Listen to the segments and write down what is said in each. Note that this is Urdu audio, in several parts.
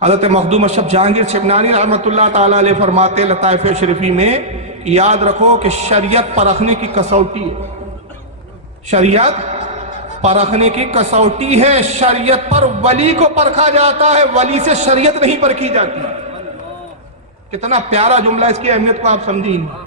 حضرت مخدوم اشرف جہانگیر شبنانی رحمۃ اللہ تعالیٰ علیہ فرماتے لطائف شریفی میں، یاد رکھو کہ شریعت پرکھنے کی کسوٹی ہے، شریعت پرکھنے کی کسوٹی ہے۔ شریعت پر ولی کو پرکھا جاتا ہے، ولی سے شریعت نہیں پرکھی جاتی۔ کتنا پیارا جملہ، اس کی اہمیت کو آپ سمجھیں۔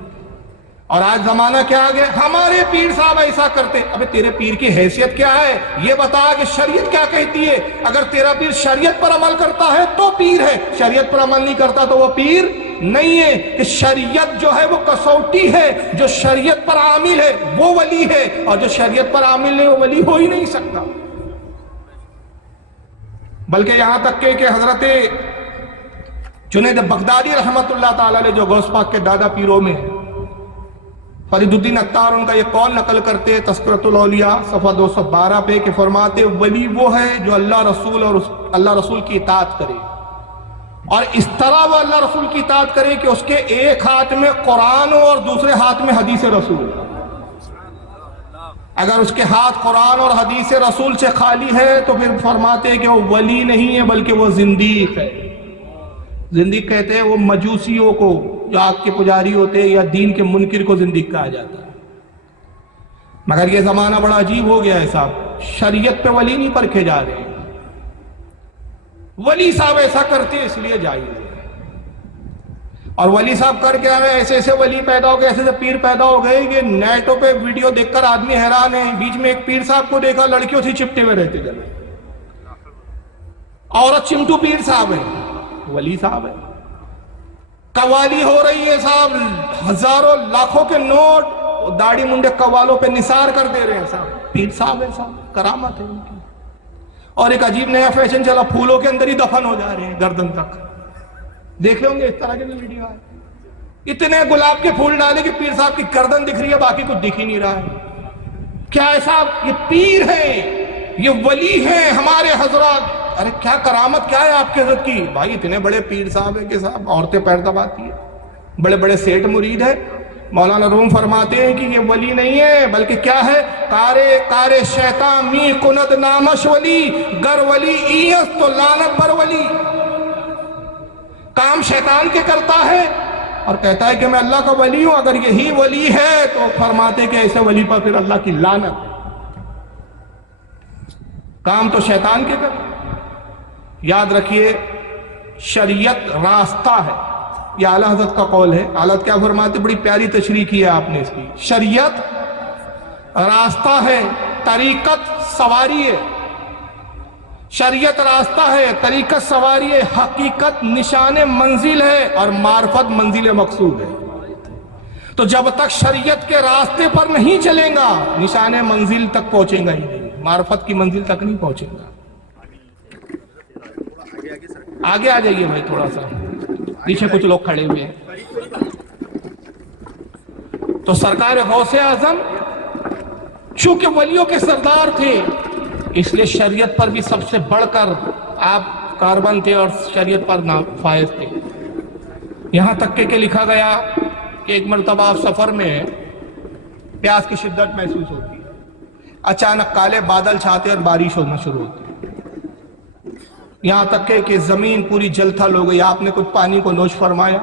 اور آج زمانہ کیا آ گیا، ہمارے پیر صاحب ایسا کرتے۔ ابے تیرے پیر کی حیثیت کیا ہے، یہ بتا کہ شریعت کیا کہتی ہے۔ اگر تیرا پیر شریعت پر عمل کرتا ہے تو پیر ہے، شریعت پر عمل نہیں کرتا تو وہ پیر نہیں ہے۔ کہ شریعت جو ہے وہ کسوٹی ہے، جو شریعت پر عامل ہے وہ ولی ہے، اور جو شریعت پر عامل نہیں وہ ولی ہو ہی نہیں سکتا۔ بلکہ یہاں تک کہ حضرت جنید بغدادی رحمت اللہ تعالیٰ علیہ جو غوث پاک کے دادا پیروں میں ہیں، فرید الدین عطار ان کا یہ قول نقل کرتے تذکرۃ الاولیاء صفحہ 212 پہ، کہ فرماتے ولی وہ ہے جو اللہ رسول اور اللہ رسول کی اطاعت کرے، اور اس طرح وہ اللہ رسول کی اطاعت کرے کہ اس کے ایک ہاتھ میں قرآن ہو اور دوسرے ہاتھ میں حدیث رسول۔ اگر اس کے ہاتھ قرآن اور حدیث رسول سے خالی ہے تو پھر فرماتے کہ وہ ولی نہیں ہے بلکہ وہ زندیق ہے۔ زندیق کہتے ہیں وہ مجوسیوں کو جو آگ کے پجاری ہوتے ہیں، یا دین کے منکر کو زندیق کہا جاتا ہے۔ مگر یہ زمانہ بڑا عجیب ہو گیا ہے صاحب، شریعت پہ ولی نہیں پرکھے جا رہے۔ ولی صاحب ایسا کرتے اس لیے جائز ہے، اور ولی صاحب کر کے آئے ایسے ایسے ولی پیدا ہو گئے، ایسے ایسے پیر پیدا ہو گئے کہ نیٹوں پہ ویڈیو دیکھ کر آدمی حیران ہے۔ بیچ میں ایک پیر صاحب کو دیکھا لڑکیوں سے چپٹے ہوئے رہتے جب، عورت چمٹو پیر صاحب ہے، ولی صاحب ہے۔ قوالی ہو رہی ہے صاحب، ہزاروں لاکھوں کے نوٹ داڑھی منڈے قوالوں پہ نثار کر دے رہے ہیں صاحب، پیر صاحب ہے صاحب، کرامت ہے ان کی۔ اور ایک عجیب نیا فیشن چلا، پھولوں کے اندر ہی دفن ہو جا رہے ہیں گردن تک۔ دیکھ ہوں گے اس طرح کے ویڈیو آئے، اتنے گلاب کے پھول ڈالے کہ پیر صاحب کی گردن دکھ رہی ہے، باقی کچھ دکھ ہی نہیں رہا ہے۔ کیا ہے صاحب، یہ پیر ہیں، یہ ولی ہیں ہمارے حضرات۔ ارے کیا کرامت کیا ہے آپ کے حضرت کی؟ بھائی اتنے بڑے پیر صاحب ہیں کہ صاحب عورتیں پیر دباتی ہیں، بڑے بڑے سیٹ مرید ہیں۔ مولانا روم فرماتے ہیں کہ یہ ولی نہیں ہے بلکہ کیا ہے، کارے شیطان می کند نامش ولی، گر ولی ایس تو لعنت بر ولی۔ کام شیطان کے کرتا ہے اور کہتا ہے کہ میں اللہ کا ولی ہوں۔ اگر یہی ولی ہے تو فرماتے کہ ایسے ولی پر پھر اللہ کی لعنت۔ کام تو شیطان کے کرتا۔ یاد رکھیے شریعت راستہ ہے، یہ اعلیٰ حضرت کا قول ہے۔ اعلیٰ حضرت کیا فرماتے، بڑی پیاری تشریح کی ہے آپ نے اس کی۔ شریعت راستہ ہے، طریقت سواری ہے۔ شریعت راستہ ہے، طریقت سواری ہے، حقیقت نشان منزل ہے، اور معرفت منزل مقصود ہے۔ تو جب تک شریعت کے راستے پر نہیں چلیں گا نشان منزل تک پہنچیں گا ہی نہیں، معرفت کی منزل تک نہیں پہنچیں گا۔ آگے آ جائیے بھائی، تھوڑا سا پیچھے کچھ لوگ کھڑے ہوئے ہیں۔ تو سرکار غوث اعظم چونکہ ولیوں کے سردار تھے، اس لیے شریعت پر بھی سب سے بڑھ کر آپ کاربن تھے اور شریعت پر فائز تھے۔ یہاں تک کہ لکھا گیا کہ ایک مرتبہ آپ سفر میں پیاس کی شدت محسوس ہوتی ہے، اچانک کالے بادل چھاتے اور بارش ہونا شروع ہوتی ہے، یہاں تک کہ زمین پوری جل تھل ہو گئی۔ آپ نے کچھ پانی کو نوش فرمایا،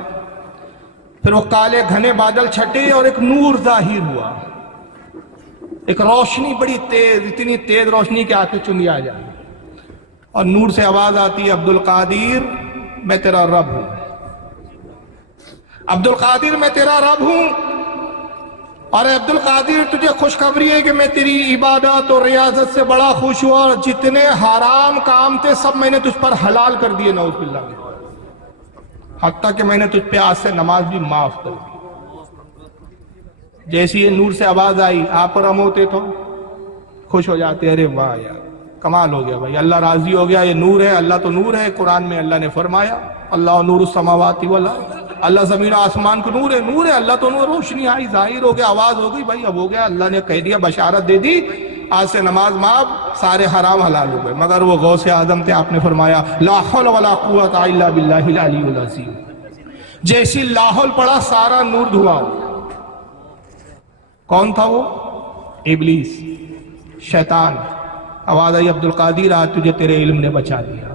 پھر وہ کالے گھنے بادل چھٹے اور ایک نور ظاہر ہوا، ایک روشنی بڑی تیز، اتنی تیز روشنی کہ آنکھیں چندی آ جائے، اور نور سے آواز آتی ہے، عبد القادر میں تیرا رب ہوں، عبد القادر میں تیرا رب ہوں، اور عبد القادر تجھے خوشخبری ہے کہ میں تیری عبادت اور ریاضت سے بڑا خوش ہوا، اور جتنے حرام کام تھے سب میں نے تجھ پر حلال کر دیے، نعوذ باللہ، حتیٰ کہ میں نے تجھ پہ آج سے نماز بھی معاف کر دی۔ جیسی یہ نور سے آواز آئی، آپ پر ہم ہوتے تو خوش ہو جاتے، ارے واہ یار کمال ہو گیا بھائی، اللہ راضی ہو گیا، یہ نور ہے، اللہ تو نور ہے۔ قرآن میں اللہ نے فرمایا اللہ نور السماوات والارض، اللہ زمین و آسمان کو نور ہے، نور ہے، اللہ تو نور، روشنی آئی، ظاہر ہو گیا، آواز ہو گئی، بھائی اب ہو گیا، اللہ نے کہہ دیا، بشارت دے دی، آج سے نماز معاف، سارے حرام حلال ہو گئے۔ مگر وہ غوث اعظم تھے، آپ نے فرمایا لا حول ولا قوت الا باللہ العلی العظیم، جیسی لاحول پڑا سارا نور دھواں ہو گیا۔ کون تھا وہ؟ ابلیس، شیطان۔ آواز آئی عبد القادر آج تجھے تیرے علم نے بچا دیا،